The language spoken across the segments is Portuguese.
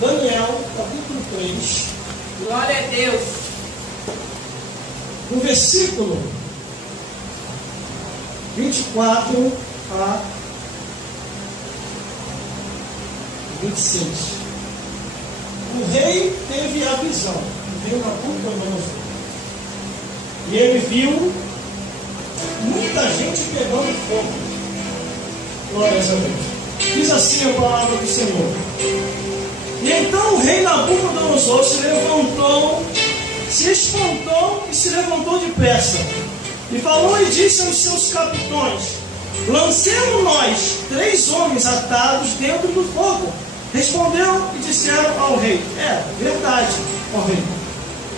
Daniel, capítulo 3. Glória a Deus. No versículo 24 a 26. O rei teve a visão, o rei Nabucodonosor, e ele viu muita gente pegando fogo. Glória a Deus. Diz assim a palavra do Senhor. E então o rei Nabucodonosor se levantou, se espantou e se levantou depressa. E falou e disse aos seus capitões: lancemos nós 3 homens atados dentro do fogo. Responderam e disseram ao rei: é verdade, ó rei.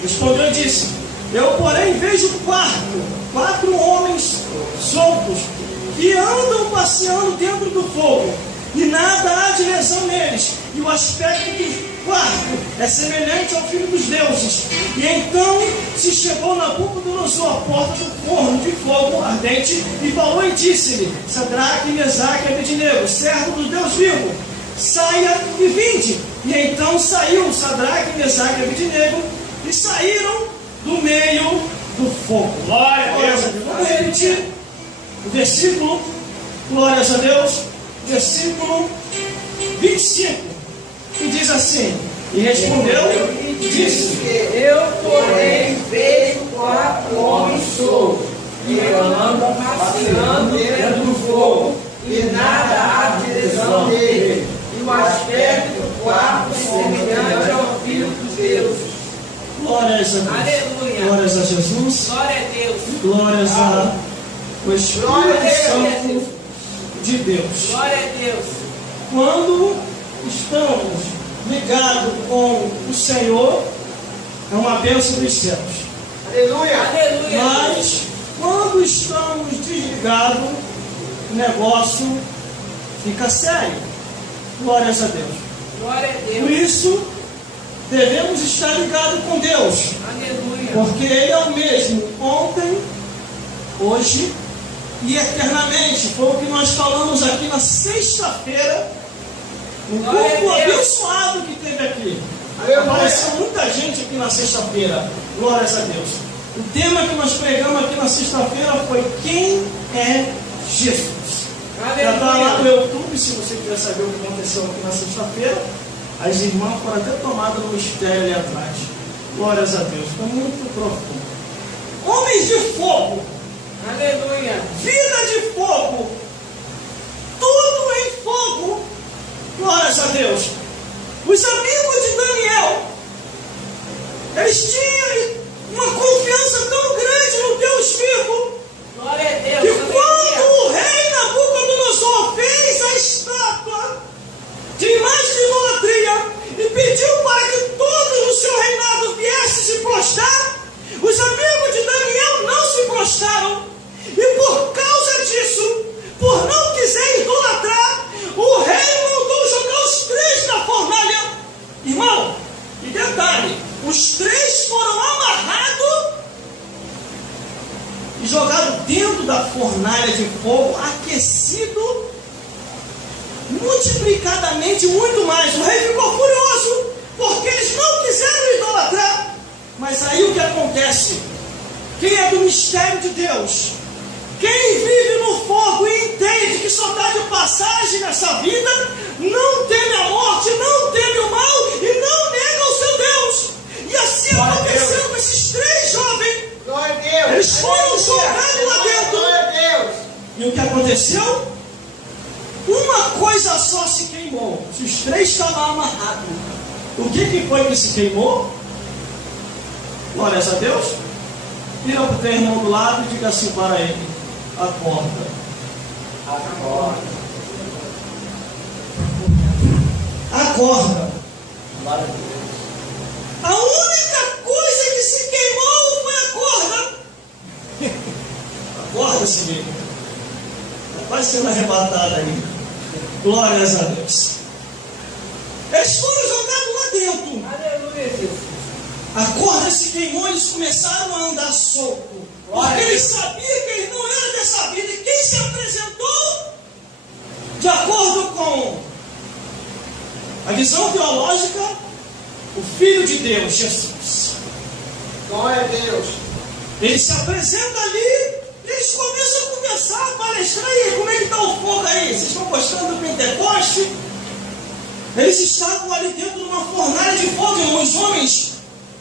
Respondeu e disse: eu porém vejo 4 homens soltos que andam passeando dentro do fogo, e nada há de lesão neles, e o aspecto do quarto é semelhante ao filho dos deuses. E então se chegou Nabucodonosor à porta do forno de fogo ardente, e falou e disse-lhe: Sadraque, Mesaque e Abednego, servo do Deus vivo, saia e vinde. E então saiu Sadraque, Mesaque e Abednego, e saíram do meio do fogo. Glória a Deus. Vamos repetir o versículo, glórias a Deus, versículo 25, e diz assim: e respondeu e disse: eu porém vejo 4 homens soltos que andam passeando dentro do fogo, e nada há de lesão nele, e o aspecto do quarto semelhante ao filho dos deuses. Glórias a Deus. Aleluia. Glórias a Jesus. Glória a Deus. Glórias ao Espírito Santo de Deus. Glória a Deus. Quando estamos ligados com o Senhor, é uma bênção dos céus. Aleluia. Aleluia. Mas quando estamos desligados, o negócio fica sério. Glórias a Deus. Glória a Por Deus. isso, devemos estar ligados com Deus. Aleluia. Porque Ele é o mesmo ontem, hoje e eternamente. Foi o que nós falamos aqui na sexta-feira, no culto abençoado que teve aqui. Apareceu muita gente aqui na sexta-feira. Glórias a Deus. O tema que nós pregamos aqui na sexta-feira foi: quem é Jesus? Já está lá no YouTube, se você quiser saber o que aconteceu aqui na sexta-feira. As irmãs foram até tomadas no mistério ali atrás. Glórias a Deus. Foi muito profundo. Homens de fogo. Aleluia. Vida de fogo. Tudo em fogo. Glórias a Deus. Os amigos de Daniel, eles tinham uma confiança tão grande no Deus vivo, Glória a Deus. que quando o rei Nabucodonosor fez a estátua de imagem de idolatria e pediu para que todos no seu reinado viessem se prostrar, os amigos de Daniel não se prostraram. E por causa disso, por não quiser idolatrar, o rei mandou jogar os 3 na fornalha. Irmão, e detalhe, os 3 foram amarrados e jogados dentro da fornalha de fogo, aquecido multiplicadamente muito mais. O rei ficou furioso porque eles não quiseram idolatrar. Mas aí o que acontece? Quem é do mistério de Deus, quem vive no fogo e entende que só está de passagem nessa vida, não teme a morte, não teme o mal e não nega o seu Deus. E assim aconteceu com esses 3 jovens. Glória a Deus. Eles foram jogados lá dentro. Glória a Deus. E o que aconteceu? Uma coisa só se queimou. Se os 3 estavam amarrados, o que foi que se queimou? Glórias a Deus. Vira para o teu irmão do lado e diga assim para ele: acorda. Acorda. Acorda. Glória a Deus. A única coisa que se queimou foi a corda. Acorda, Senhor. Está quase sendo arrebatado aí. Glórias a Deus. Eles foram jogados lá dentro. Aleluia, Jesus. A corda se queimou, eles começaram a andar solto. Porque eles sabiam que eles não eram dessa vida. E quem se apresentou, de acordo com A visão teológica, o Filho de Deus, Jesus. Glória a Deus. Ele se apresenta ali, eles começam a conversar, a palestrar. E aí, como é que está o fogo aí? Vocês estão gostando do Pentecoste? Eles estavam ali dentro de uma fornalha de fogo, irmãos. Os homens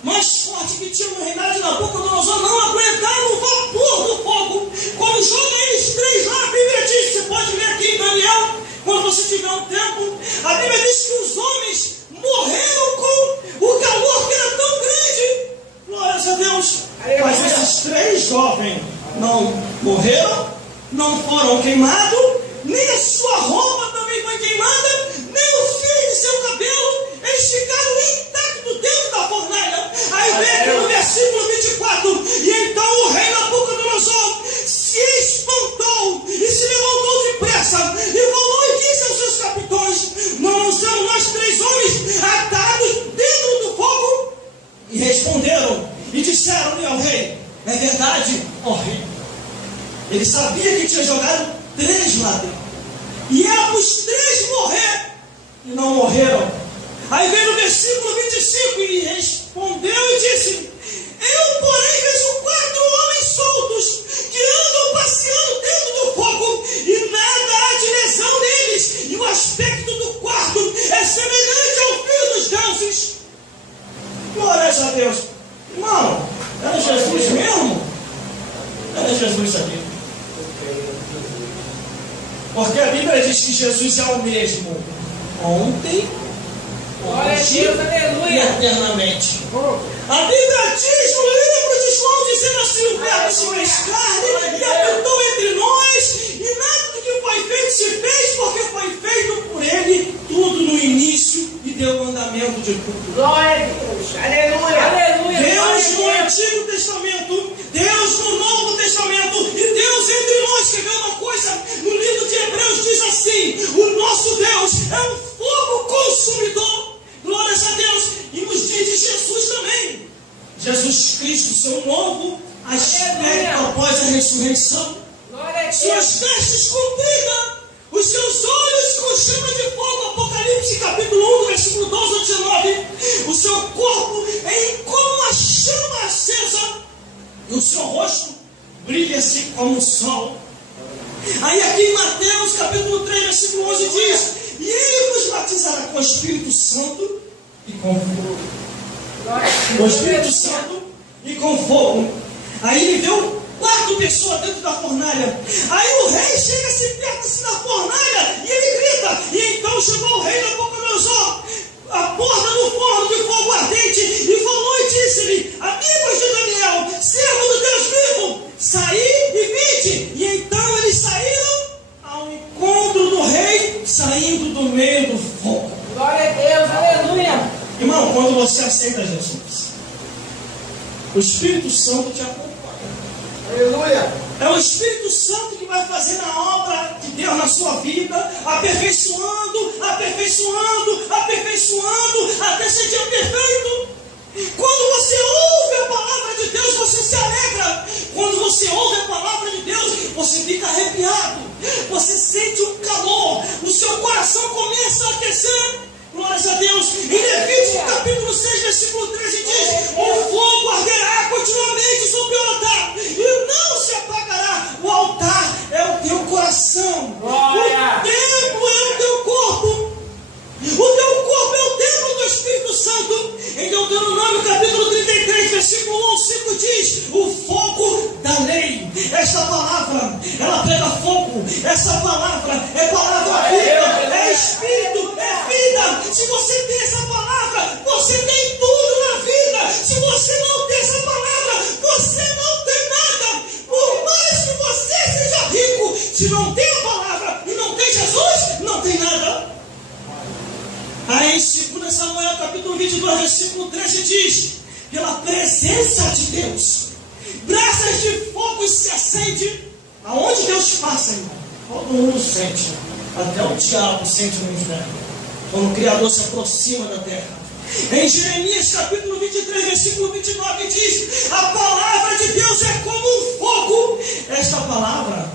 mais fortes que tinham no reinado de Nabucodonosor não aguentaram o vapor do fogo. Quando joga eles três lá, a Bíblia diz, você pode ler aqui em Daniel, quando você tiver um tempo, a Bíblia diz que os homens morreram com o calor que era tão grande. Glórias a Deus. Mas esses três jovens não morreram, não foram queimados, nem a sua roupa também foi queimada, nem o fio de seu cabelo, eles ficaram intactos dentro da fornalha. Aí vem aqui no versículo 24, e então o rei Nabucodonosor se espantou e se levantou depressa e falou e disse aos seus capitães: não são nós três homens atados dentro do fogo? E responderam e disseram-lhe ao rei: é verdade, ó rei. Ele sabia que tinha jogado três lá dentro, e era para os três morrer, e não morreram. Aí vem no versículo 25, e respondeu e disse: eu, porém, vejo 4 homens soltos, que andam passeando dentro do fogo, e nada há de lesão neles, e o aspecto do quarto é semelhante ao filho dos deuses. Glórias a Deus. Irmão, era Jesus mesmo? Era Jesus aqui. Porque a Bíblia diz que Jesus é o mesmo ontem, hoje e eternamente. A Bíblia diz no livro de João, dizendo assim: o verbo se fez carne e habitou entre nós, e nada do que foi feito se fez, porque foi feito por ele tudo no início, e deu mandamento de tudo. Glória a Deus. Aleluia. Aleluia. Deus no Antigo Testamento, Deus no Novo Testamento, e Deus entre nós. Quer ver uma coisa? No livro de Hebreus diz assim: o nosso Deus é um fogo consumidor. Glórias a Deus. E nos dias de Jesus também. Jesus Cristo, seu novo aspecto após a ressurreição. Suas vestes compridas, os seus olhos com chama de fogo. Apocalipse capítulo 1, versículo 12 a 19. O seu corpo é como uma chama acesa, e o seu rosto brilha-se como o sol. Aí aqui em Mateus capítulo 3, versículo 11 diz: e ele vos batizará com o Espírito Santo e com fogo. Com o Espírito Santo e com fogo. Aí ele deu 4 pessoas dentro da fornalha. Aí o rei chega, se perto da fornalha, e ele grita. E então chegou o rei Nabucodonosor à porta do forno de fogo ardente, e falou e disse-lhe: amigos de Daniel, servo do Deus vivo, saí e vinde. E então eles saíram ao encontro do rei, saindo do meio do fogo. Glória a Deus, aleluia. Irmão, quando você aceita Jesus, o Espírito Santo te acompanha. Aleluia. É o Espírito Santo que vai fazer a obra de Deus na sua vida, aperfeiçoando, aperfeiçoando, aperfeiçoando, até ser dia perfeito. Quando você ouve a palavra de Deus, você se alegra. Quando você ouve a palavra de Deus, você fica arrepiado. Você sente um calor. O seu coração começa a aquecer. Glórias a Deus. Em Levítico capítulo 6, versículo 13 diz: o fogo arderá continuamente sobre o altar, e não se apagará. O altar é o teu coração. Glória. O templo é o teu corpo. O teu corpo é o templo do Espírito Santo. Em Deuteronômio capítulo 33, versículo 1, 5 diz: o fogo da lei. Esta palavra, ela pega fogo. Essa palavra é palavra viva, é Espírito, é vida. Se você tem essa palavra, você tem tudo na vida. Se você não tem essa palavra, você não tem nada. Por mais que você seja rico, se não tem a palavra e não tem Jesus, não tem nada. Aí em 2 Samuel capítulo 22, versículo 13 diz: pela presença de Deus, brasas de fogo se acendem. Aonde Deus passa, irmão, todo mundo sente. Até o diabo sente no inferno, quando o Criador se aproxima da terra. Em Jeremias capítulo 23, versículo 29 diz: a palavra de Deus é como um fogo. Esta palavra,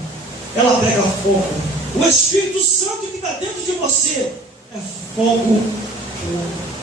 ela pega fogo. O Espírito Santo que está dentro de você é fogo fogo.